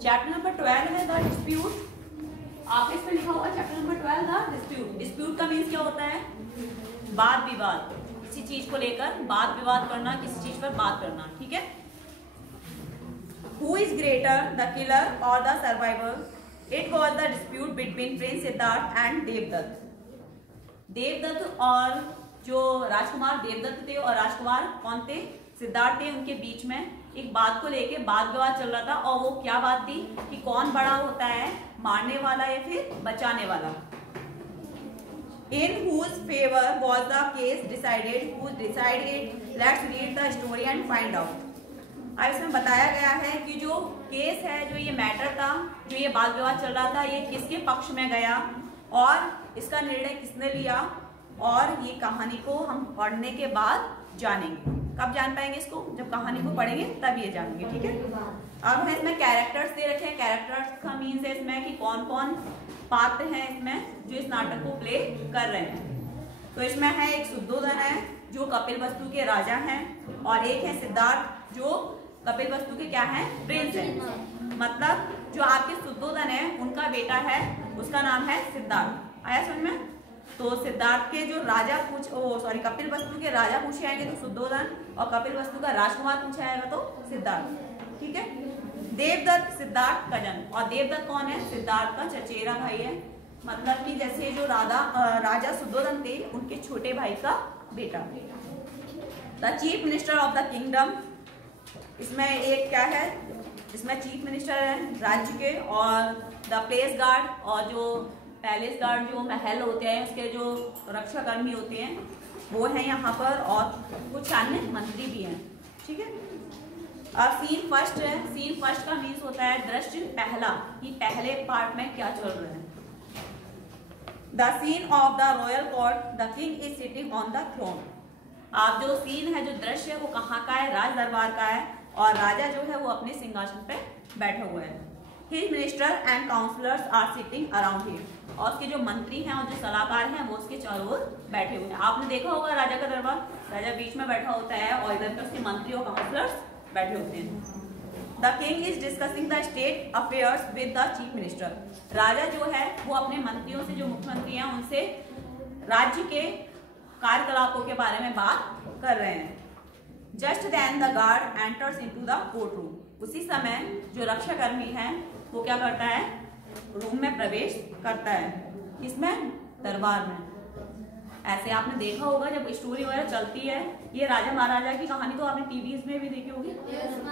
Chapter number 12 है the dispute. आपके इसमें लिखा हुआ chapter number 12 the dispute. Dispute का मीन्स क्या होता है? वाद विवाद, किसी चीज को लेकर वाद विवाद करना, किसी चीज पर बात करना, ठीक है। Who is greater, the killer or the survivor? It was the dispute between Prince Siddharth and Devdutt. Devdutt और जो राजकुमार देवदत्त थे और राजकुमार कौन थे? सिद्धार्थ थे। उनके बीच में एक बात को लेके वाद विवाद चल रहा था। और वो क्या बात थी कि कौन बड़ा होता है, मारने वाला या फिर बचाने वाला। In whose favor was the case decided? Who decided it? Let's read the story and find out। अब इसमें बताया गया है कि जो केस है, जो ये मैटर था, जो ये वाद विवाद चल रहा था, ये किसके पक्ष में गया और इसका निर्णय किसने लिया, और ये कहानी को हम पढ़ने के बाद जानेंगे। कब जान पाएंगे इसको? जब कहानी को पढ़ेंगे तब ये जानेंगे, ठीक है। अब है इसमें कैरेक्टर्स दे रखे हैं। कैरेक्टर्स का मीन्स है इसमें कि कौन कौन पात्र हैं इसमें जो इस नाटक को प्ले कर रहे हैं। तो इसमें है एक शुद्धोधन है जो कपिलवस्तु के राजा हैं, और एक है सिद्धार्थ जो कपिलवस्तु के क्या है? प्रिंस है। मतलब जो आपके शुद्धोधन है उनका बेटा है, उसका नाम है सिद्धार्थ। आया समझ में? तो सिद्धार्थ के जो राजा कपिलवस्तु के राजा पूछे जाएंगे तो शुद्धोधन, और कपिलवस्तु का राजकुमार पूछा जाएगा तो सिद्धार्थ, ठीक है। देवदत्त सिद्धार्थ का जन्म। और देवदत्त कौन है? सिद्धार्थ का चचेरा भाई है। मतलब कि जैसे जो राजा शुद्धोधन थे उनके छोटे भाई का बेटा। The chief minister of the kingdom. इसमें एक क्या है, इसमें चीफ मिनिस्टर है राज्य के, और द प्लेस गार्ड, और जो पैलेस गार्ड जो महल होते हैं उसके जो रक्षा कर्मी होते हैं वो हैं यहाँ पर, और कुछ अन्य मंत्री भी हैं, ठीक है। अब सीन फर्स्ट है। सीन फर्स्ट का मीन्स होता है दृश्य पहला, कि पहले पार्ट में क्या चल रहा है। The scene of the royal court, the king is sitting on the throne. आप जो सीन है, जो दृश्य है वो कहाँ का है? राज दरबार का है, और राजा जो है वो अपने सिंहासन पे बैठा हुआ है। His minister and counselors are sitting around him। और उसके जो मंत्री हैं और जो सलाहकार हैं वो उसके चारों ओर बैठे हुए हैं। आपने देखा होगा राजा का दरबार, राजा बीच में बैठा होता है और इधर पे उसके मंत्री और काउंसलर्स बैठे होते हैं। The king is discussing the state affairs with the chief minister. राजा जो है वो अपने मंत्रियों से, जो मुख्यमंत्री हैं उनसे राज्य के कार्यकलापों के बारे में बात कर रहे हैं। Just then the guard enters into the court room. उसी समय जो रक्षाकर्मी है वो क्या करता है? रूम में प्रवेश करता है। इसमें दरबार में। ऐसे आपने देखा होगा जब स्टोरी वगैरह चलती है, ये राजा महाराजा की कहानी तो आपने टीवीज में भी देखी होगी।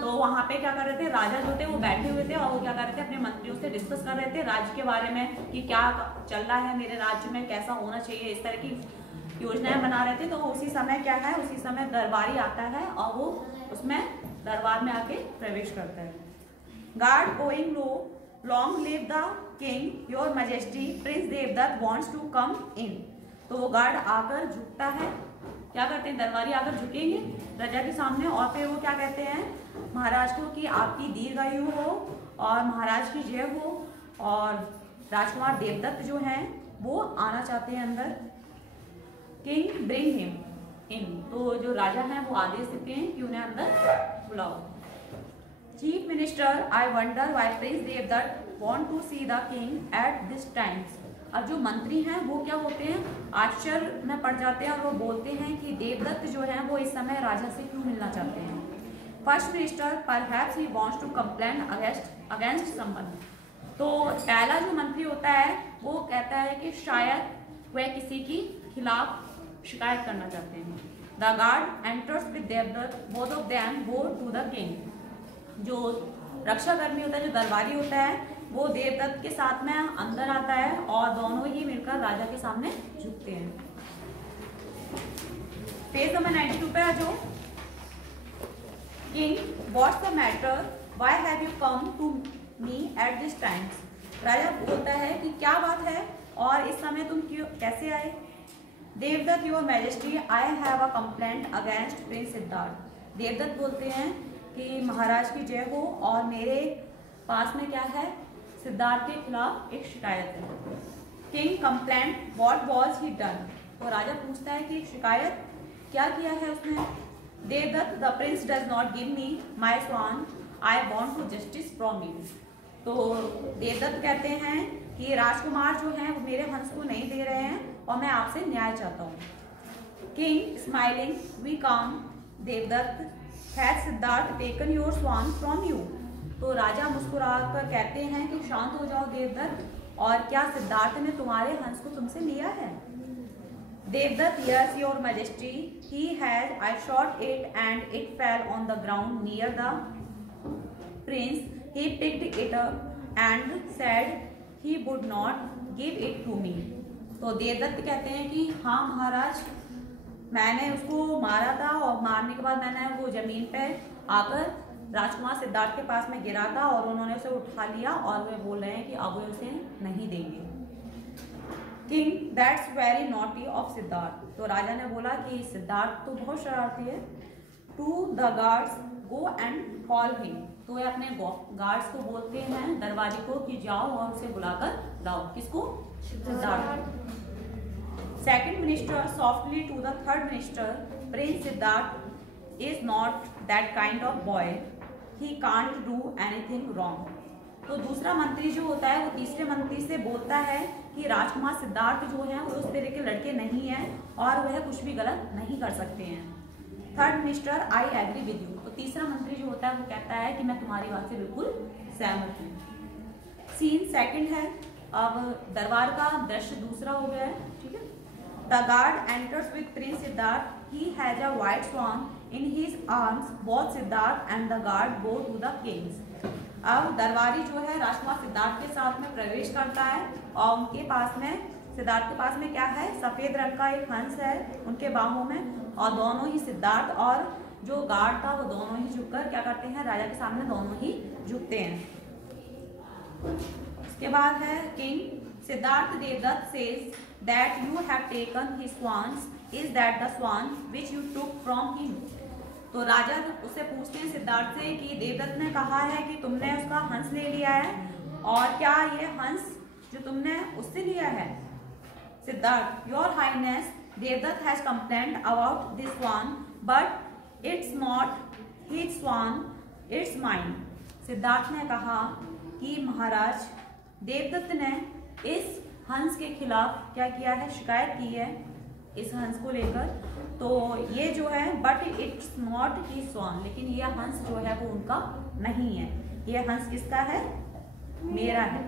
तो वहां पे क्या कर रहे थे, राजा जो थे वो बैठे हुए थे और वो क्या कर रहे थे, अपने मंत्रियों से डिस्कस कर रहे थे राज्य के बारे में कि क्या चल रहा है मेरे राज्य में, कैसा होना चाहिए, इस तरह की योजनाएं बना रहे थे। तो उसी समय क्या है, उसी समय दरबारी आता है और वो उसमें दरबार में आके प्रवेश करता है। Guard going low, long live the king your majesty, prince Devdatt wants to come in. तो वो गार्ड आकर झुकता है। क्या करते हैं, दरबारी आकर झुकेंगे प्रजा के सामने और फिर वो क्या कहते हैं महाराज को कि आपकी दीर्घायु हो और महाराज की जय हो। और राजकुमार देवदत्त जो हैं वो आना चाहते हैं अंदर। King bring him in. तो जो राजा हैं वो आदेश देते हैं कि उन्हें अंदर बुलाओ। Chief minister, I wonder why prince Devadatta want to see the king at this times. अब जो मंत्री हैं वो क्या होते हैं, आश्चर्य में पड़ जाते हैं और वो बोलते हैं कि देवदत्त जो है वो इस समय राजा से क्यों मिलना चाहते हैं। First minister, perhaps he wants to complain against someone. तो पहला जो मंत्री होता है वो कहता है कि शायद वह किसी की खिलाफ शिकायत करना चाहते हैं। The guard enters with Devadatta, both of them go to the king. जो रक्षाकर्मी होता है, जो दरबारी होता है, वो देवदत्त के साथ में अंदर आता है और दोनों ही मिलकर राजा के सामने झुकते हैं। पेज नंबर 92 पे आ जाओ। King, what's the matter, why have you come to me at this times. राजा बोलता है कि क्या बात है और इस समय तुम क्यों कैसे आए। Devadatta, your majesty, I have a complaint against prince Siddhartha. Devadatta बोलते हैं कि महाराज की जय हो और मेरे पास में क्या है, सिद्धार्थ के खिलाफ एक शिकायत है। King complaint, what was he done. तो राजा पूछता है कि शिकायत क्या किया है उसने। Devadatta, the prince does not give me my swan, I want to justice from you. तो देवदत्त कहते हैं कि राजकुमार जो हैं वो मेरे हंस को नहीं दे रहे हैं और मैं आपसे न्याय चाहता हूँ। King smiling we come Devadatta has Siddhartha taken your swan from you. तो राजा मुस्कुराकर कहते हैं कि शांत हो जाओ देवदत्त, और क्या सिद्धार्थ ने तुम्हारे हंस को तुमसे लिया है? Devadatta yes your majesty he has I shot it and it fell on the ground near the prince he picked it up and said he would not give it to me. तो देवदत्त कहते हैं कि हाँ महाराज, मैंने उसको मारा था और मारने के बाद मैंने वो जमीन पे आकर राजकुमार सिद्धार्थ के पास में गिरा था और उन्होंने उसे उठा लिया और वे बोल रहे हैं कि अब वे उसे नहीं देंगे। King that's very naughty of Siddharth. तो राजा ने बोला कि सिद्धार्थ तो बहुत शरारती है। To the guards go and call him. तो वे अपने गार्ड्स को बोलते हैं, दरवाजे को, कि जाओ और उसे बुलाकर लाओ। किसको? Siddhartha. Second minister softly to the third minister, prince Siddhartha is not that kind of boy, he can't do anything wrong. तो दूसरा मंत्री जो होता है वो तीसरे मंत्री से बोलता है कि राजकुमार सिद्धार्थ जो है वो उस तरह के लड़के नहीं हैं और वह कुछ भी गलत नहीं कर सकते हैं। Third minister I agree with you. तो तीसरा मंत्री जो होता है वो कहता है कि मैं तुम्हारी बात से बिल्कुल सहमत हूँ। सीन सेकंड है, अब दरबार का दृश्य दूसरा हो गया है, ठीक है। The guard enters with prince Siddhartha, he has a white swan in his arms, both Siddhartha and the guard go to the kings. अब दरबारी जो है राजकुमार सिद्धार्थ के साथ में प्रवेश करता है और उनके पास में, सिद्धार्थ के पास में क्या है, सफेद रंग का एक हंस है उनके बाहों में, और दोनों ही सिद्धार्थ और जो गार्ड था वो दोनों ही झुककर क्या करते हैं, राजा के सामने दोनों ही झुकते हैं। उसके बाद है king Siddhartha Devadatta says that you have taken his swans, is that the swan which you took from him. तो राजा उससे पूछते हैं सिद्धार्थ से कि देवदत्त ने कहा है कि तुमने उसका हंस ले लिया है, और क्या ये हंस जो तुमने उससे लिया है? Siddhartha your highness Devadatta has complaint about this swan but it's not his swan, it's mine. Siddhartha ने कहा कि महाराज देवदत्त ने इस हंस के खिलाफ क्या किया है, शिकायत की है इस हंस को लेकर। तो ये जो है बट इट्स नॉट ही स्वान, लेकिन ये हंस जो है वो उनका नहीं है, ये हंस किसका है? मेरा है।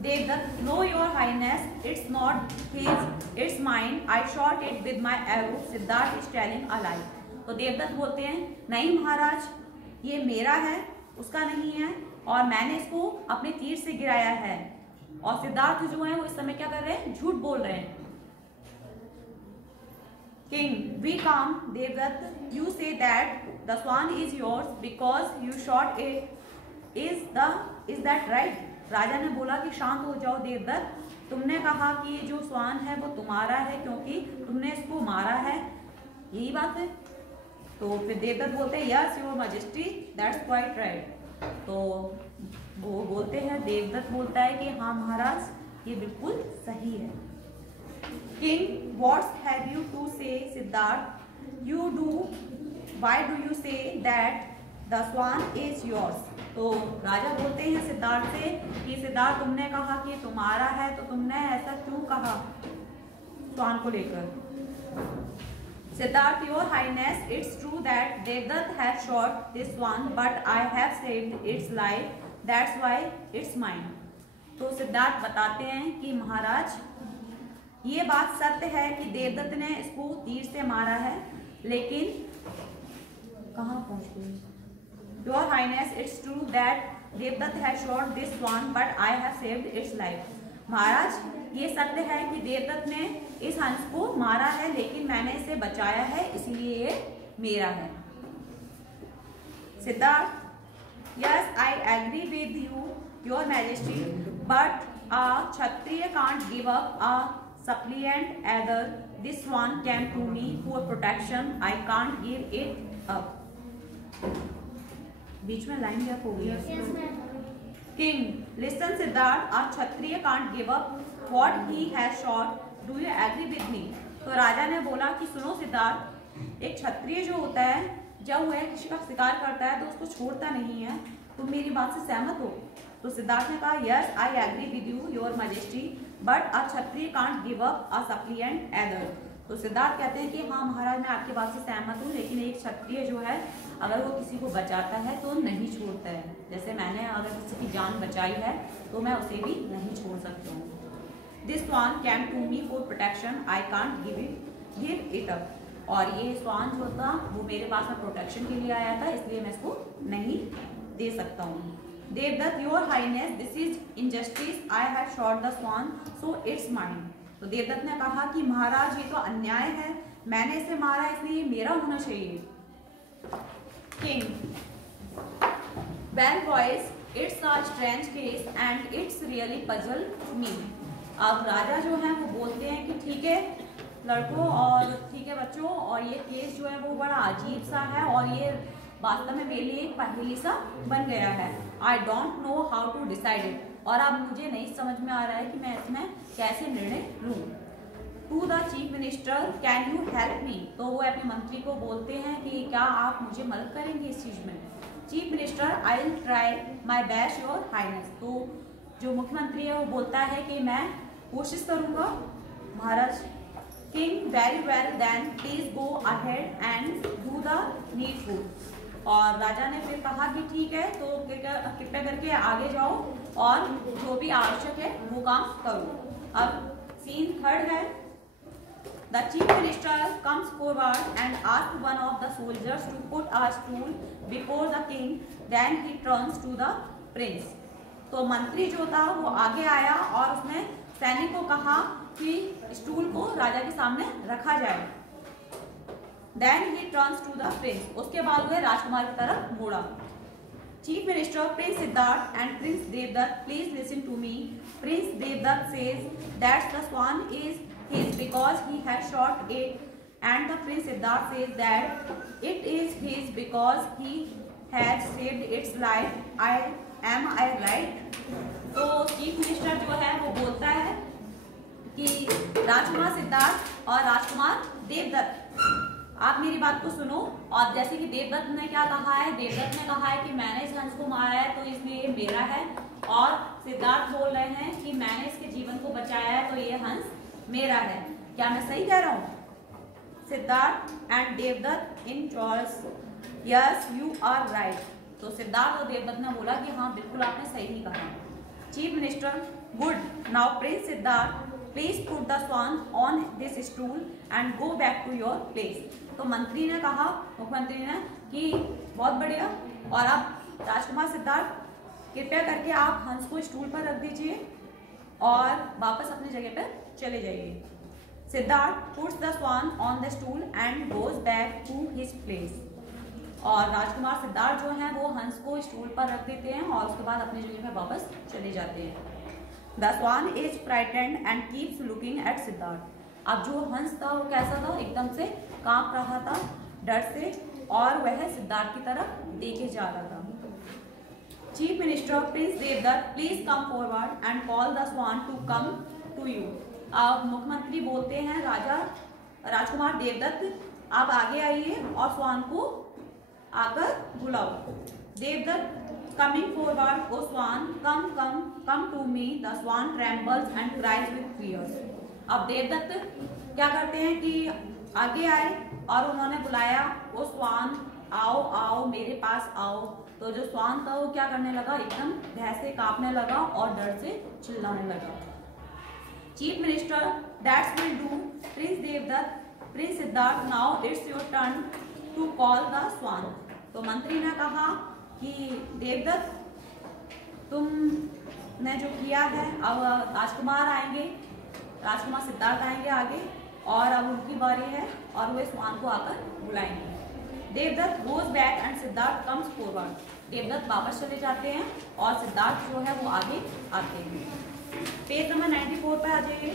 Devdatt no your highness it's not his it's mine, I shot it with my arrow, Siddhartha is telling a lie. तो देवदत्त बोलते हैं नहीं महाराज, ये मेरा है, उसका नहीं है, और मैंने इसको अपने तीर से गिराया है। और सिद्धार्थ जो है वो इस समय क्या कर रहे हैं, झूठ बोल रहे हैं। King, we come, Devdutt, you say that the swan is yours because you shot it. Is that right? राजा ने बोला कि शांत हो जाओ देवदत्त, तुमने कहा कि ये जो स्वान है वो तुम्हारा है क्योंकि तुमने इसको मारा है, यही बात है? तो फिर देवदत्त बोलते हैं yes your majesty that's quite right. तो वो बोलते हैं, देवदत्त बोलता है कि हाँ महाराज ये बिल्कुल सही है। King, what have you to say, Siddharth? You do. Why do you say that the swan is yours? तो राजा बोलते हैं सिद्धार्थ से कि सिद्धार्थ तुमने कहा कि तुम्हारा है, तो तुमने ऐसा क्यों कहा स्वान को लेकर? Siddhartha your highness it's true that Devdutt has shot this swan but I have saved its life, that's why it's mine. तो सिद्धार्थ बताते हैं कि महाराज ये बात सत्य है कि देवदत्त ने इसको तीर से मारा है, लेकिन कहाँ पहुंच गई? Your highness it's true that Devdutt has shot this swan but I have saved its life. महाराज ये सत्य है कि देवदत्त ने इस हंस को मारा है, लेकिन मैंने इसे बचाया है, इसलिए ये मेरा है। Siddhartha yes I agree with you your majesty but a Kshatriya can't give up a suppliant either. This one came to me for protection, I can't give it up। बीच में लाइन गैप हो गई। King, listen Siddharth, a Kshatriya can't give up what he has shot, do you agree with me? तो राजा ने बोला कि सुनो सिद्धार्थ, एक क्षत्रिय जो होता है जब वह किसी का शिकार करता है तो उसको छोड़ता नहीं है। तुम मेरी बात से सहमत हो? तो सिद्धार्थ ने कहा, yes I agree with you your majesty, but a Kshatriya can't give up a suppliant either. तो सिद्धार्थ कहते हैं कि हाँ महाराज, मैं आपकी बात से सहमत हूँ, लेकिन एक क्षत्रिय जो है अगर वो किसी को बचाता है तो नहीं छोड़ता है। जैसे मैंने अगर किसी की जान बचाई है तो मैं उसे भी नहीं छोड़ सकता हूँ। This swan came to me for protection, I can't give it up. और ये स्वान जो था वो मेरे पास में प्रोटेक्शन के लिए आया था, इसलिए मैं इसको नहीं दे सकता हूँ। Devadatta, your highness, this is injustice, I have shot the swan so it's mine. तो देवदत्त ने कहा कि महाराज ये तो अन्याय है, मैंने इसे मारा इसलिए मेरा होना चाहिए। King, well boys, it's a strange case and it's really puzzle me. अब राजा जो है वो बोलते हैं कि ठीक है लड़कों और ठीक है बच्चों, और ये केस जो है वो बड़ा अजीब सा है और ये वास्तव में मेरे लिए एक पहेली सा बन गया है। I don't know how to decide it. और अब मुझे नहीं समझ में आ रहा है कि मैं इसमें कैसे निर्णय लूँ। To the chief minister, can you help me. तो वो अपने मंत्री को बोलते हैं कि क्या आप मुझे मदद करेंगे इस चीज़ में। Chief minister, I will try my best your highness. तो जो मुख्यमंत्री है वो बोलता है कि मैं कोशिश करूँगा महाराज। King, very well then please go ahead and do the needful. और राजा ने फिर कहा कि ठीक है तो कृपया करके आगे जाओ और जो भी आवश्यक है वो काम करो। अब सीन थर्ड है। The chief minister comes forward and ask one of the soldiers to put a stool before the king, then he turns to the prince. तो मंत्री जो था वो आगे आया और उसने सैनिक को कहा कि स्टूल को राजा के सामने रखा जाए। Then he turns to the prince. उसके बाद वह राजकुमार की तरफ मुड़ा। Chief Minister, Prince Siddharth and Prince Devdutt, please listen to me. Prince Devdutt says that the swan is his because he has shot it, and the Prince Siddharth says that it is his because he has saved its life. Am I right? तो chief minister जो है वो बोलता है कि राजकुमार सिद्धार्थ और राजकुमार देवदत्त, आप मेरी बात को सुनो। और जैसे कि देवदत्त ने क्या कहा है, देवदत्त ने कहा है कि मैंने इस हंस को मारा है तो इसलिए ये मेरा है, और सिद्धार्थ बोल रहे हैं कि मैंने इसके जीवन को बचाया है तो ये हंस मेरा है। क्या मैं सही कह रहा हूँ? Siddhartha and Devadatta in choice, yes you are right. तो सिद्धार्थ और देवदत्त ने बोला कि हाँ बिल्कुल आपने सही ही कहा। Chief minister, good, now prince Siddhartha please put the swan on this stool and go back to your place. तो मंत्री ने कहा, मुख्यमंत्री ने, कि बहुत बढ़िया, और अब राजकुमार सिद्धार्थ कृपया करके आप हंस को स्टूल पर रख दीजिए और वापस अपनी जगह पर चले जाइए। Siddhartha puts the swan on the stool and goes back to his place. और राजकुमार सिद्धार्थ जो है वो हंस को स्टूल पर रख देते हैं और उसके बाद अपनी जगह पर वापस चले जाते हैं। The swan is frightened and keeps looking at Siddhartha. अब जो हंस था वो कैसा था, एकदम से कांप रहा था डर से और वह सिद्धार्थ की तरफ देखे जा रहा था। Chief minister, prince Devadatta please come forward and call the swan to come to you. अब मुख्यमंत्री बोलते हैं राजकुमार देवदत्त, आप आगे आइए और स्वान को आकर बुलाओ। Devdutt, coming forward, O swan, come to me. The swan trembles and cries with fear. अब देवदत्त क्या करते हैं कि आगे आए और उन्होंने बुलाया, ओ स्वान आओ आओ मेरे पास आओ। तो जो स्वान था वो क्या करने लगा, एकदम भय से कांपने लगा और डर से चिल्लाने लगा। Chief minister, that's will do prince Devdatt, prince Siddhartha, now it's your turn to call the swan. तो मंत्री ने कहा कि देवदत्त तुमने जो किया है, अब राजकुमार आएंगे, राजकुमार सिद्धार्थ आएंगे आगे और अब उनकी बारी है और वे स्वान को आकर बुलाएंगे। Devadatta goes back and Siddhartha comes forward. Devadatta वापस चले जाते हैं और सिद्धार्थ जो है वो आगे आते हैं। पेज नंबर 94 पे आ जाइए।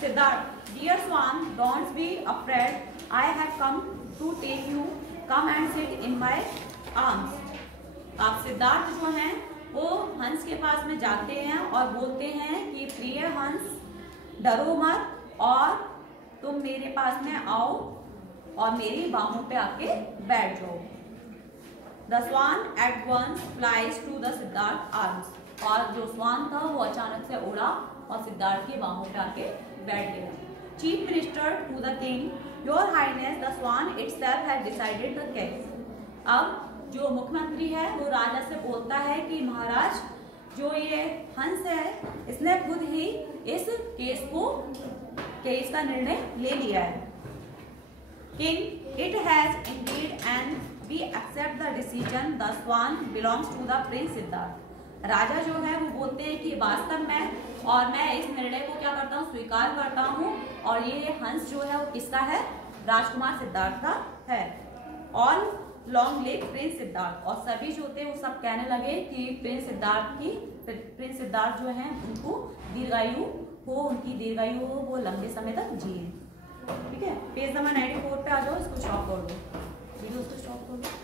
Siddhartha, dear swan don't be afraid, I have come to take you, come and sit in my arms. आप सिद्धार्थ जो हैं वो हंस के पास में जाते हैं और बोलते हैं कि प्रिय हंस डरो मत और तुम मेरे पास में आओ और मेरी बाहों पे आके बैठ जाओ। The swan at once flies to the Siddharth arms। और जो स्वान था वो अचानक से उड़ा और सिद्धार्थ की बाहों पे आके बैठ गया। Chief minister to the king, your highness the swan itself has decided the case. अब जो मुख्यमंत्री है वो राजा से बोलता है कि महाराज, जो ये हंस है इसने खुद ही इस केस का निर्णय ले लिया है। King, it has indeed and we accept the decision the swan belongs to the prince Siddhartha. राजा जो है वो बोलते हैं कि वास्तव में और मैं इस निर्णय को क्या करता हूँ, स्वीकार करता हूँ, और ये हंस जो है वो किसका है, राजकुमार सिद्धार्थ का है। All long live Prince Siddharth. और सभी जो थे वो सब कहने लगे कि प्रिंस सिद्धार्थ जो है उनको दीर्घायु हो, उनकी दीर्घायु हो, वो लंबे समय तक जिए। ठीक है, पेज नंबर 94 पे आ जाओ, इसको स्टॉप कर दो, वीडियो को स्टॉप कर दो।